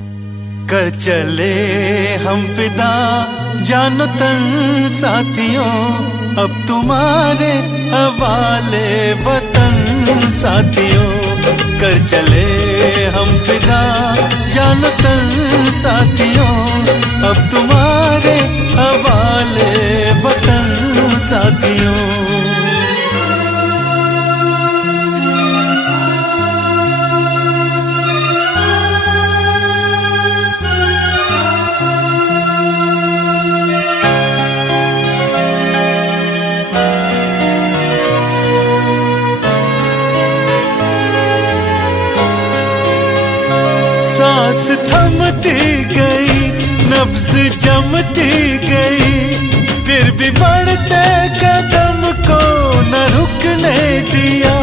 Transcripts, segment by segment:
कर चले हम फिदा जानो तन साथियों, अब तुम्हारे हवाले वतन साथियों। कर चले हम फिदा जानो तन साथियों, अब तुम्हारे हवाले वतन साथियों। सांस थमती गई, नब्ज जमती गई, फिर भी बढ़ते कदम को न रुकने दिया।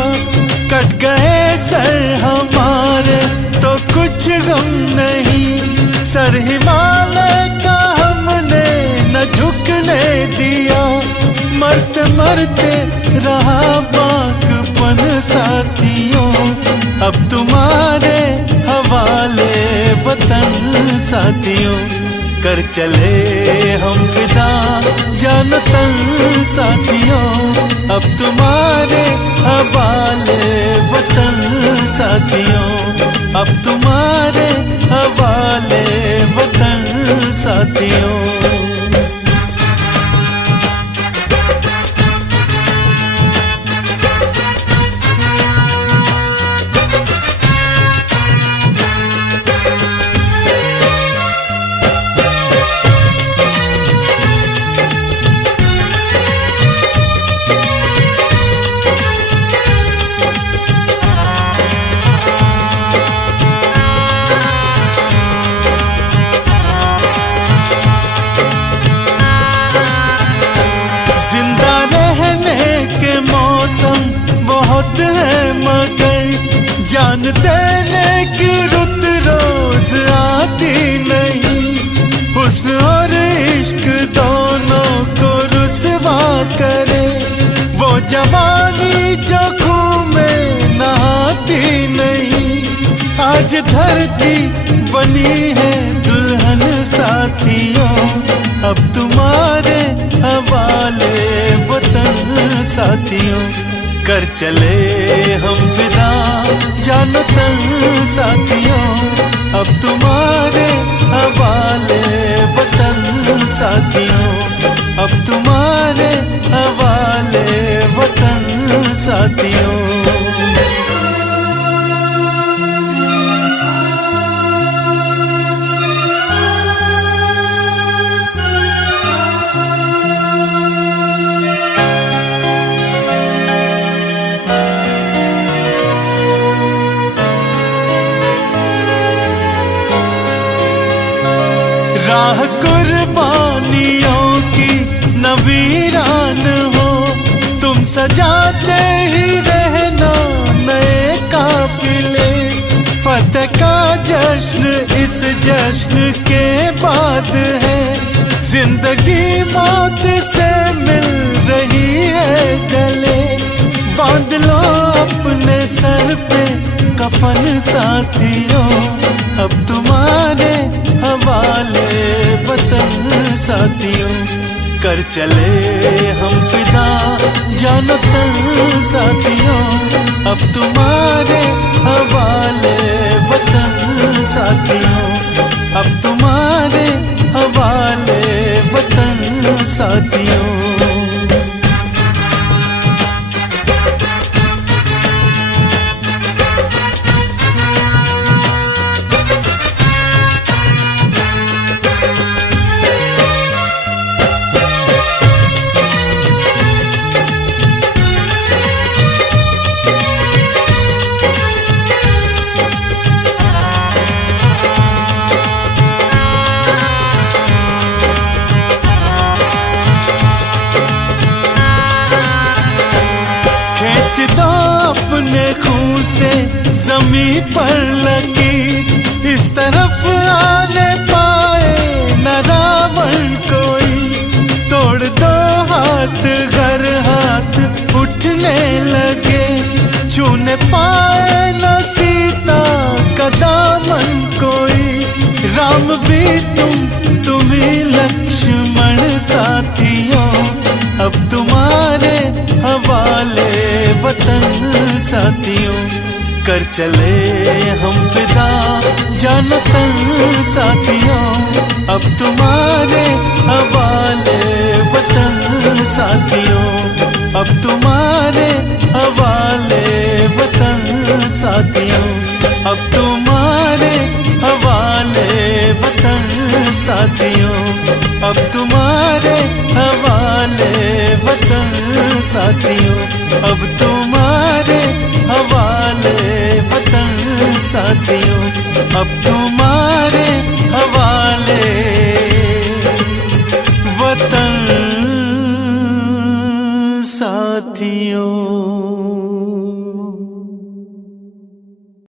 कट गए सर हमारे तो कुछ गम नहीं, सर हिमालय का हमने न झुकने दिया। मरते मरते रहा बाकपन साथियों, अब तुम्हारे हवाले वतन साथियों। कर चले हम फिदा जानो तन साथियों, अब तुम्हारे हवाले वतन साथियों। अब तुम्हारे हवाले वतन साथियों। जिंदा रहने के मौसम बहुत है, मगर जान देने की रुत रोज आती नहीं। हुस्न और इश्क दोनों को रुसवा करे, वो जवानी जो खून में नहाती नहीं। आज धरती बनी है दुल्हन साथियों, अब तुम्हारे हवाले वतन साथियों। कर चले हम फिदा जानो तन साथियों, अब तुम्हारे हवाले वतन साथियों। अब तुम्हारे हवाले वतन साथियों। राह कुर्बानियों की नवीरान हो, तुम सजाते ही रहना नए काफिले। फतेह का जश्न इस जश्न के बाद है, जिंदगी मौत से मिल रही है गले। बांध लो अपने सर पे कफन साथियों, अब तुम्हारे हवाले वतन साथियों। कर चले हम फिदा जानो तन साथियों, अब तुम्हारे हवाले वतन साथियों। अब तुम्हारे हवाले वतन साथियों। खींच दो अपने खून से जमीन पर लकीर, इस तरफ आने पाए न रावण कोई। तोड़ दो हाथ घर हाथ उठने लगे, छूने पाए न सीता का दामन कोई। हम भी तुम ही लक्ष्मण साथियों, अब तुम्हारे हवाले वतन साथियों। कर चले हम फिदा जानो तन साथियों, अब तुम्हारे हवाले वतन साथियों, अब तुम्हारे हवाले वतन साथियों, अब तुम्हारे हवाले वतन साथियों, अब तुम्हारे हवाले वतन साथियों, अब तुम्हारे हवाले वतन साथियों, अब तुम्हारे हवाले वतन साथियों।